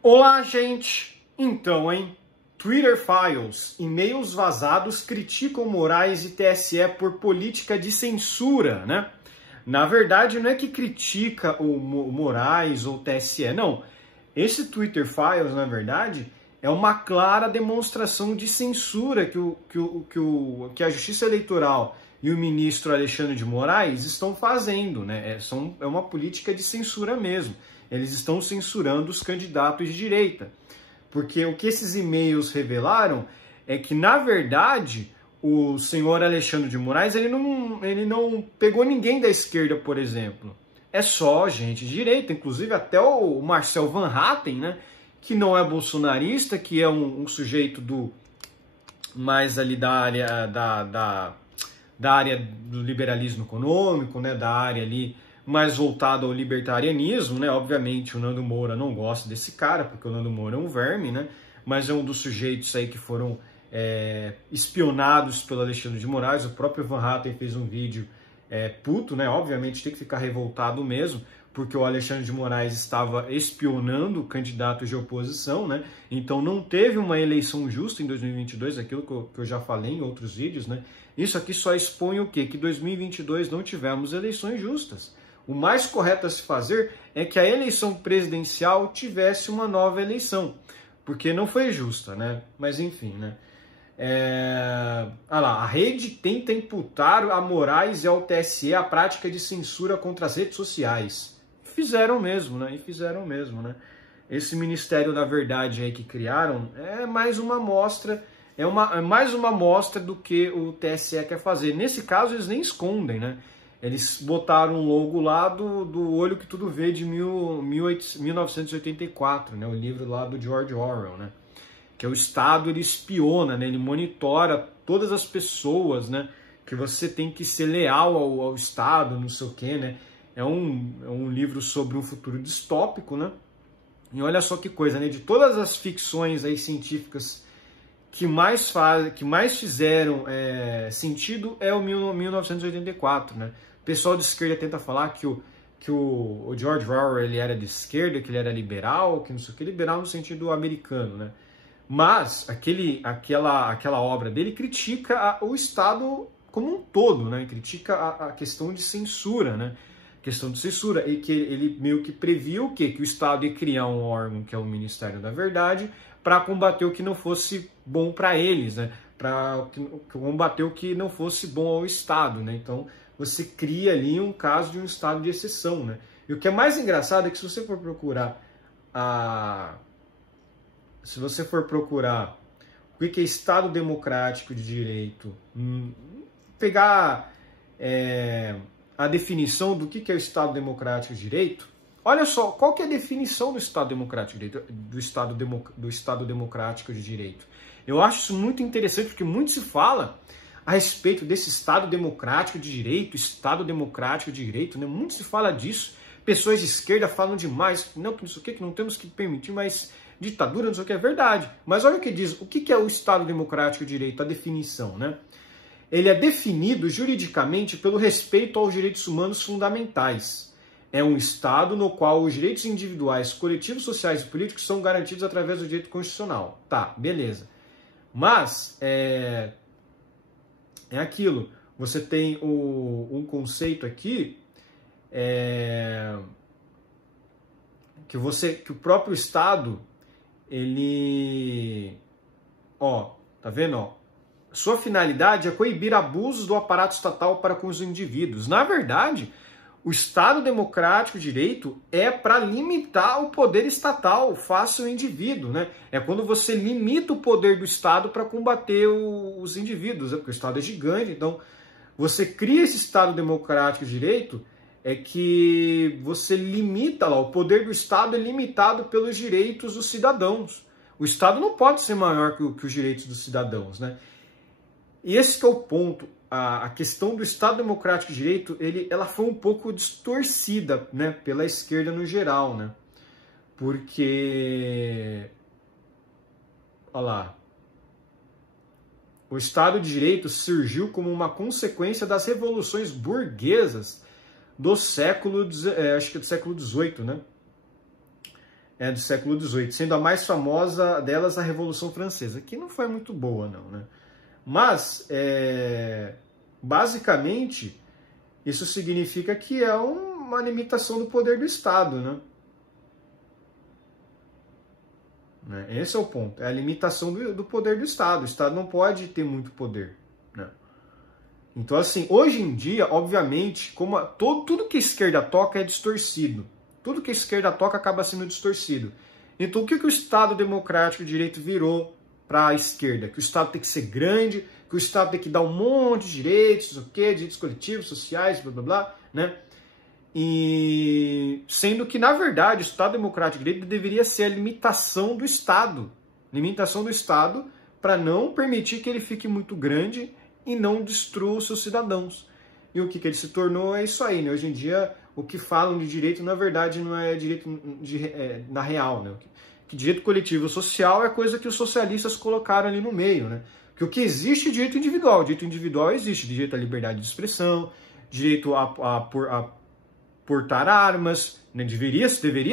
Olá, gente! Então, hein? Twitter Files, e-mails vazados criticam Moraes e TSE por política de censura, né? Na verdade, não é que critica o Moraes ou o TSE, não. Esse Twitter Files, na verdade, é uma clara demonstração de censura que a Justiça Eleitoral e o ministro Alexandre de Moraes estão fazendo, né? É uma política de censura mesmo. Eles estão censurando os candidatos de direita. Porque o que esses e-mails revelaram é que, na verdade, o senhor Alexandre de Moraes ele não pegou ninguém da esquerda, por exemplo. É só gente de direita, inclusive até o Marcel Van Hatten, né, que não é bolsonarista, que é um sujeito mais ali da área do liberalismo econômico, né, da área ali mais voltado ao libertarianismo, né? Obviamente o Nando Moura não gosta desse cara, porque o Nando Moura é um verme, né? Mas é um dos sujeitos aí que foram espionados pelo Alexandre de Moraes. O próprio Van Hatten fez um vídeo puto, né? Obviamente tem que ficar revoltado mesmo, porque o Alexandre de Moraes estava espionando candidatos de oposição, né? Então não teve uma eleição justa em 2022, aquilo que eu já falei em outros vídeos, né? Isso aqui só expõe o quê? Que em 2022 não tivemos eleições justas. O mais correto a se fazer é que a eleição presidencial tivesse uma nova eleição, porque não foi justa, né? Mas enfim, né? Olha lá, a rede tenta imputar a Moraes e ao TSE a prática de censura contra as redes sociais. Fizeram mesmo, né? Esse Ministério da Verdade aí que criaram é mais uma amostra, mais uma amostra do que o TSE quer fazer. Nesse caso, eles nem escondem, né? Eles botaram um logo lá do Olho que Tudo Vê de 1984, né? O livro lá do George Orwell, né? Que é o Estado, ele espiona, né? Ele monitora todas as pessoas, né? Que você tem que ser leal ao Estado, não sei o quê, né? É um livro sobre um futuro distópico, né? E olha só que coisa, né? De todas as ficções aí científicas que mais fizeram sentido é o 1984, né? O pessoal de esquerda tenta falar que o George Orwell ele era de esquerda, que ele era liberal, que não sei o que, liberal no sentido americano, né? Mas aquela obra dele critica o Estado como um todo, né? Critica a questão de censura, né? Questão de censura, e que ele meio que previu o quê? Que o Estado ia criar um órgão que é o Ministério da Verdade para combater o que não fosse bom para eles, né? Para combater o que não fosse bom ao Estado, né? Então você cria ali um caso de um estado de exceção, né? E o que é mais engraçado é que se você for procurar o que é Estado democrático de direito, pegar a definição do que é o Estado democrático de direito, olha só, qual que é a definição do Estado democrático de direito, do Estado democrático de direito? Eu acho isso muito interessante, porque muito se fala a respeito desse Estado democrático de direito, né? Muito se fala disso. Pessoas de esquerda falam demais, não, que não sei o que não temos que permitir mais ditadura, não sei o que, é verdade. Mas olha o que diz, o que é o Estado democrático de direito, a definição, né? Ele é definido juridicamente pelo respeito aos direitos humanos fundamentais. É um Estado no qual os direitos individuais, coletivos, sociais e políticos são garantidos através do direito constitucional. Tá, beleza. Mas, é aquilo. Você tem um conceito aqui que o próprio Estado, ele... Ó, tá vendo? Ó, sua finalidade é coibir abusos do aparato estatal para com os indivíduos. Na verdade, o Estado democrático de direito é para limitar o poder estatal face ao indivíduo, né? É quando você limita o poder do Estado para combater os indivíduos, né? Porque o Estado é gigante, então você cria esse Estado democrático de direito, é que você limita lá, o poder do Estado é limitado pelos direitos dos cidadãos. O Estado não pode ser maior que os direitos dos cidadãos, né? E esse que é o ponto. A questão do Estado Democrático de Direito, ela foi um pouco distorcida, né, pela esquerda no geral, né? Porque, olha lá, o Estado de Direito surgiu como uma consequência das revoluções burguesas do século, acho que do século XVIII, né? do século XVIII, sendo a mais famosa delas a Revolução Francesa, que não foi muito boa, não, né? Mas, basicamente, isso significa que é uma limitação do poder do Estado, né? Esse é o ponto, é a limitação do poder do Estado. O Estado não pode ter muito poder, né? Então, assim, hoje em dia, obviamente, como tudo que a esquerda toca é distorcido. Tudo que a esquerda toca acaba sendo distorcido. Então, o que o Estado democrático de direito virou para a esquerda? Que o Estado tem que ser grande, que o Estado tem que dar um monte de direitos, o quê? Direitos coletivos, sociais, blá, blá, blá, né? E sendo que, na verdade, o Estado democrático de direito deveria ser a limitação do Estado. Limitação do Estado para não permitir que ele fique muito grande e não destrua os seus cidadãos. E o que ele se tornou é isso aí, né? Hoje em dia, o que falam de direito, na verdade, não é direito na real, né? Que direito coletivo social é coisa que os socialistas colocaram ali no meio, né? Que o que existe é direito individual. Direito individual existe, direito à liberdade de expressão, direito a portar armas, né? Deveria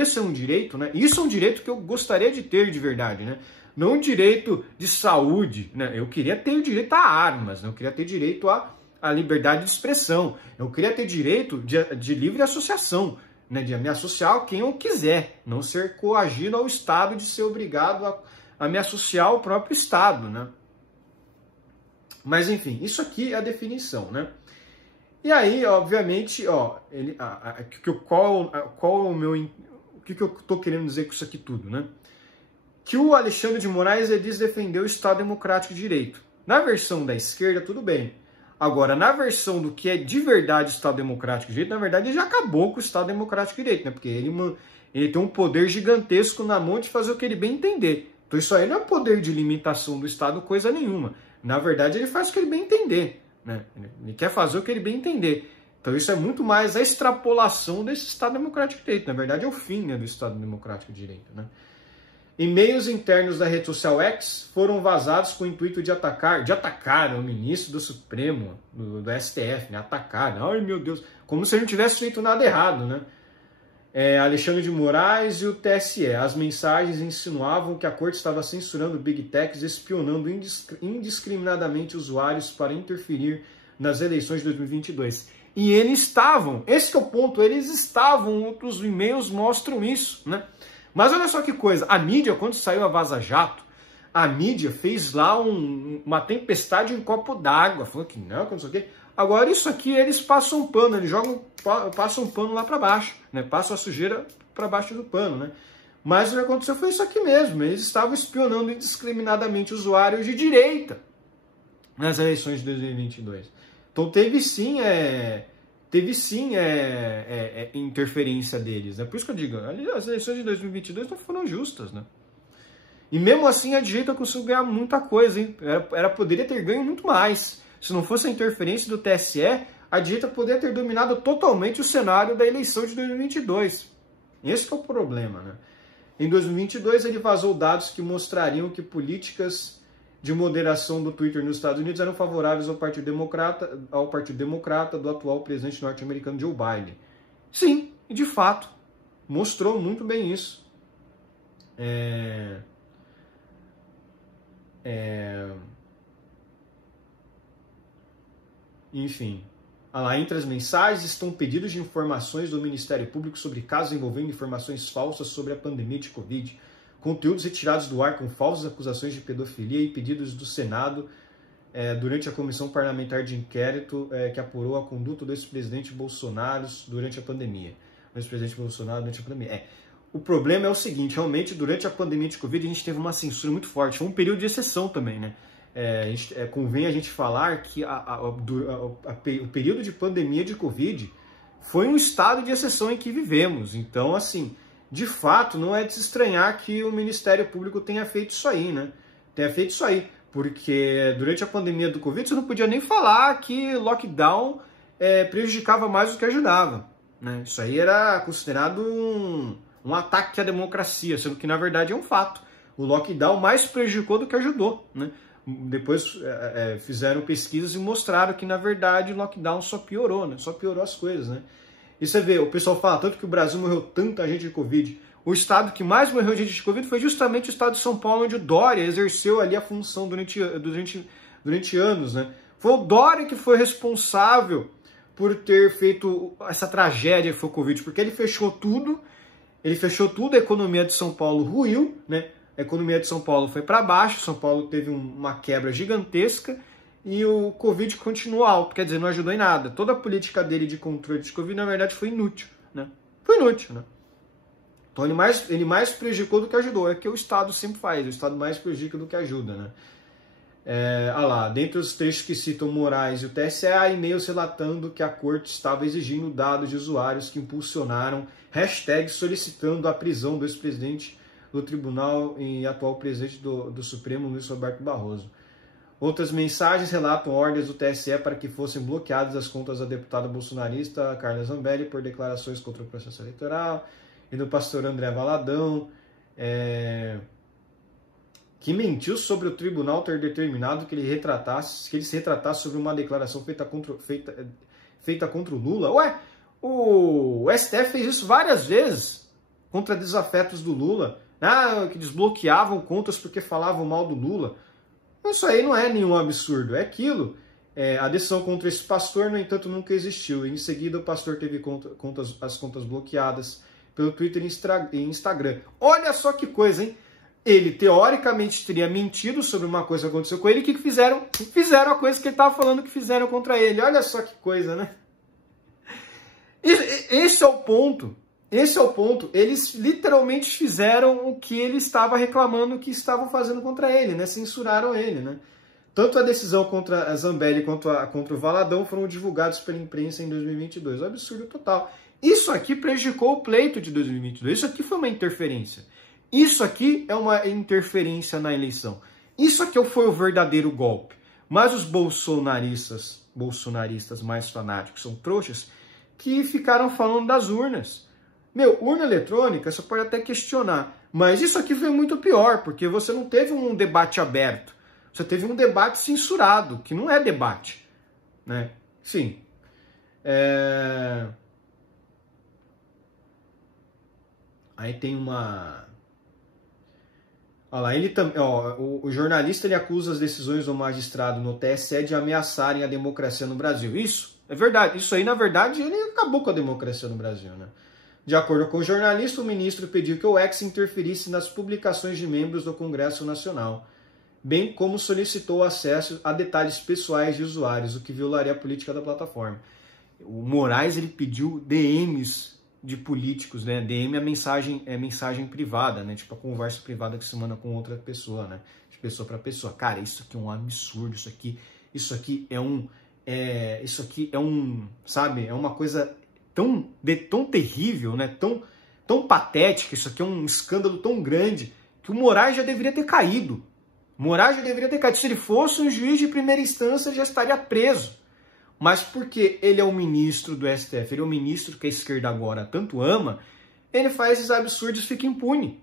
ser um direito, né? Isso é um direito que eu gostaria de ter de verdade, né? Não um direito de saúde, né? Eu queria ter o direito a armas, né? Eu queria ter direito à liberdade de expressão, eu queria ter direito de livre associação, né? De me associar a quem eu quiser, não ser coagido ao Estado, de ser obrigado a me associar ao próprio Estado, né? Mas enfim, isso aqui é a definição, né? E aí, obviamente, ó, o que eu tô querendo dizer com isso aqui tudo, né? Que o Alexandre de Moraes diz defender o Estado Democrático de Direito. Na versão da esquerda, tudo bem. Agora, na versão do que é de verdade Estado Democrático de Direito, na verdade, ele já acabou com o Estado Democrático de Direito, né? Porque ele tem um poder gigantesco na mão de fazer o que ele bem entender. Então, isso aí não é poder de limitação do Estado, coisa nenhuma. Na verdade, ele faz o que ele bem entender, né? Ele quer fazer o que ele bem entender. Então, isso é muito mais a extrapolação desse Estado Democrático de Direito. Na verdade, é o fim, né, do Estado Democrático de Direito, né? E-mails internos da rede social X foram vazados com o intuito de atacar o ministro do Supremo, do STF, né? Atacar, ai meu Deus, como se ele não tivesse feito nada errado, né? Alexandre de Moraes e o TSE. As mensagens insinuavam que a corte estava censurando Big Techs, espionando indiscriminadamente usuários para interferir nas eleições de 2022. E eles estavam, esse que é o ponto, eles estavam, outros e-mails mostram isso, né? Mas olha só que coisa, a mídia, quando saiu a Vaza Jato, a mídia fez lá uma tempestade em copo d'água, falou que não sei o quê. Agora isso aqui eles passam um pano, eles passam um pano lá para baixo, né? Passam a sujeira para baixo do pano, né? Mas o que aconteceu foi isso aqui mesmo, eles estavam espionando indiscriminadamente usuários de direita nas eleições de 2022. Então teve sim interferência deles, né? Por isso que eu digo, as eleições de 2022 não foram justas, né? E mesmo assim a direita conseguiu ganhar muita coisa, hein? Poderia ter ganho muito mais. Se não fosse a interferência do TSE, a direita poderia ter dominado totalmente o cenário da eleição de 2022. Esse que é o problema, né? Em 2022 ele vazou dados que mostrariam que políticas de moderação do Twitter nos Estados Unidos eram favoráveis ao Partido Democrata do atual presidente norte-americano Joe Biden. Sim, e de fato, mostrou muito bem isso. Enfim, lá entre as mensagens estão pedidos de informações do Ministério Público sobre casos envolvendo informações falsas sobre a pandemia de Covid, conteúdos retirados do ar com falsas acusações de pedofilia e pedidos do Senado durante a comissão parlamentar de inquérito que apurou a conduta do ex-presidente Bolsonaro durante a pandemia. O ex-presidente Bolsonaro durante a pandemia. O problema é o seguinte, realmente, durante a pandemia de Covid, a gente teve uma censura muito forte. Foi um período de exceção também, né? Convém a gente falar que o período de pandemia de Covid foi um estado de exceção em que vivemos. Então, assim, de fato, não é de se estranhar que o Ministério Público tenha feito isso aí, né? Tenha feito isso aí. Porque durante a pandemia do Covid, você não podia nem falar que lockdown prejudicava mais do que ajudava, né? Isso aí era considerado um ataque à democracia, sendo que, na verdade, é um fato. O lockdown mais prejudicou do que ajudou, né? Depois fizeram pesquisas e mostraram que, na verdade, o lockdown só piorou, né? Só piorou as coisas, né? E você vê, o pessoal fala tanto que o Brasil morreu tanta gente de Covid. o estado que mais morreu de gente de Covid foi justamente o estado de São Paulo, onde o Dória exerceu ali a função durante anos, né? Foi o Dória que foi responsável por ter feito essa tragédia que foi o Covid, porque ele fechou tudo, a economia de São Paulo ruiu, né? A economia de São Paulo foi para baixo, São Paulo teve uma quebra gigantesca e o Covid continuou alto, quer dizer, não ajudou em nada. Toda a política dele de controle de Covid, na verdade, foi inútil, né? Foi inútil, né? Então ele mais prejudicou do que ajudou. É que o Estado sempre faz, o Estado mais prejudica do que ajuda, né? Lá, dentre os trechos que citam Moraes e o TSE, há e-mails relatando que a corte estava exigindo dados de usuários que impulsionaram hashtags solicitando a prisão do ex-presidente do tribunal e atual presidente do Supremo, Luiz Roberto Barroso. Outras mensagens relatam ordens do TSE para que fossem bloqueadas as contas da deputada bolsonarista Carla Zambelli por declarações contra o processo eleitoral e do pastor André Valadão, que mentiu sobre o tribunal ter determinado que ele se retratasse sobre uma declaração feita contra o Lula. Ué, o STF fez isso várias vezes contra desafetos do Lula, que desbloqueavam contas porque falavam mal do Lula. Isso aí não é nenhum absurdo, é aquilo. A decisão contra esse pastor, no entanto, nunca existiu. Em seguida, o pastor teve as contas bloqueadas pelo Twitter e Instagram. Olha só que coisa, hein? Ele, teoricamente, teria mentido sobre uma coisa que aconteceu com ele. E o que fizeram? Fizeram a coisa que ele estava falando que fizeram contra ele. Olha só que coisa, né? Esse é o ponto. Esse é o ponto. Eles literalmente fizeram o que ele estava reclamando que estavam fazendo contra ele, né? Censuraram ele, né? Tanto a decisão contra a Zambelli quanto contra o Valadão foram divulgados pela imprensa em 2022. Um absurdo total. Isso aqui prejudicou o pleito de 2022. Isso aqui foi uma interferência. Isso aqui é uma interferência na eleição. Isso aqui foi o verdadeiro golpe. Mas os bolsonaristas mais fanáticos são trouxas que ficaram falando das urnas. Urna eletrônica, você pode até questionar. Mas isso aqui foi muito pior, porque você não teve um debate aberto. Você teve um debate censurado, que não é debate, né? Sim. Aí tem uma... Olha lá, ele também, o jornalista ele acusa as decisões do magistrado no TSE de ameaçarem a democracia no Brasil. Isso é verdade. Isso aí, na verdade, ele acabou com a democracia no Brasil, né? De acordo com o jornalista, o ministro pediu que o X interferisse nas publicações de membros do Congresso Nacional, bem como solicitou acesso a detalhes pessoais de usuários, o que violaria a política da plataforma. O Moraes ele pediu DMs de políticos, né? DM é mensagem privada, né? Tipo a conversa privada que se manda com outra pessoa, né? De pessoa para pessoa. Cara, isso aqui é um absurdo, isso aqui é um, sabe? É uma coisa tão terrível, né? Tão patética, isso aqui é um escândalo tão grande que o Moraes já deveria ter caído. Se ele fosse um juiz de primeira instância, ele já estaria preso. Mas porque ele é o ministro do STF, ele é o ministro que a esquerda agora tanto ama, ele faz esses absurdos e fica impune.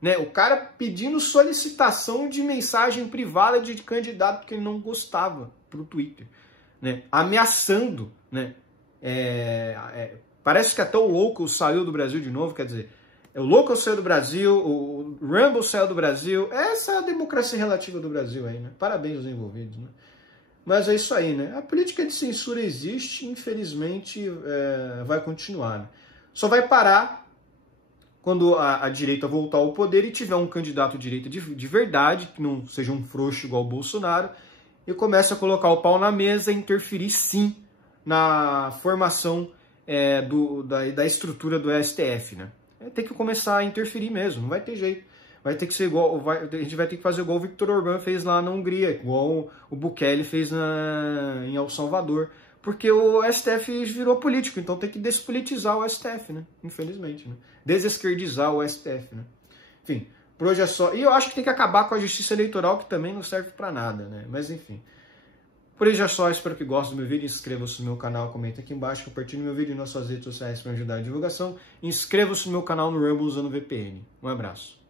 Né? O cara pedindo solicitação de mensagem privada de candidato que ele não gostava pro Twitter. Né? Ameaçando. Né? Parece que até o Louco saiu do Brasil de novo, quer dizer, o Louco saiu do Brasil, o Rumble saiu do Brasil. Essa é a democracia relativa do Brasil aí, né? Parabéns aos envolvidos, né? Mas é isso aí, né? A política de censura existe, infelizmente vai continuar. Né? Só vai parar quando a direita voltar ao poder e tiver um candidato de direita de verdade, que não seja um frouxo igual o Bolsonaro, e comece a colocar o pau na mesa e interferir sim na formação da estrutura do STF, né? Tem que começar a interferir mesmo, não vai ter jeito. Vai ter que ser igual, a gente vai ter que fazer igual o Viktor Orbán fez lá na Hungria, igual o Bukele fez em El Salvador. Porque o STF virou político, então tem que despolitizar o STF, né? Infelizmente, né? Desesquerdizar o STF, né? Enfim, por hoje é só. E eu acho que tem que acabar com a justiça eleitoral, que também não serve pra nada, né? Mas enfim. Por hoje é só, espero que gostem do meu vídeo, inscreva-se no meu canal, comenta aqui embaixo, compartilhe meu vídeo nas suas redes sociais para ajudar a divulgação, inscreva-se no meu canal no Rumble usando VPN. Um abraço.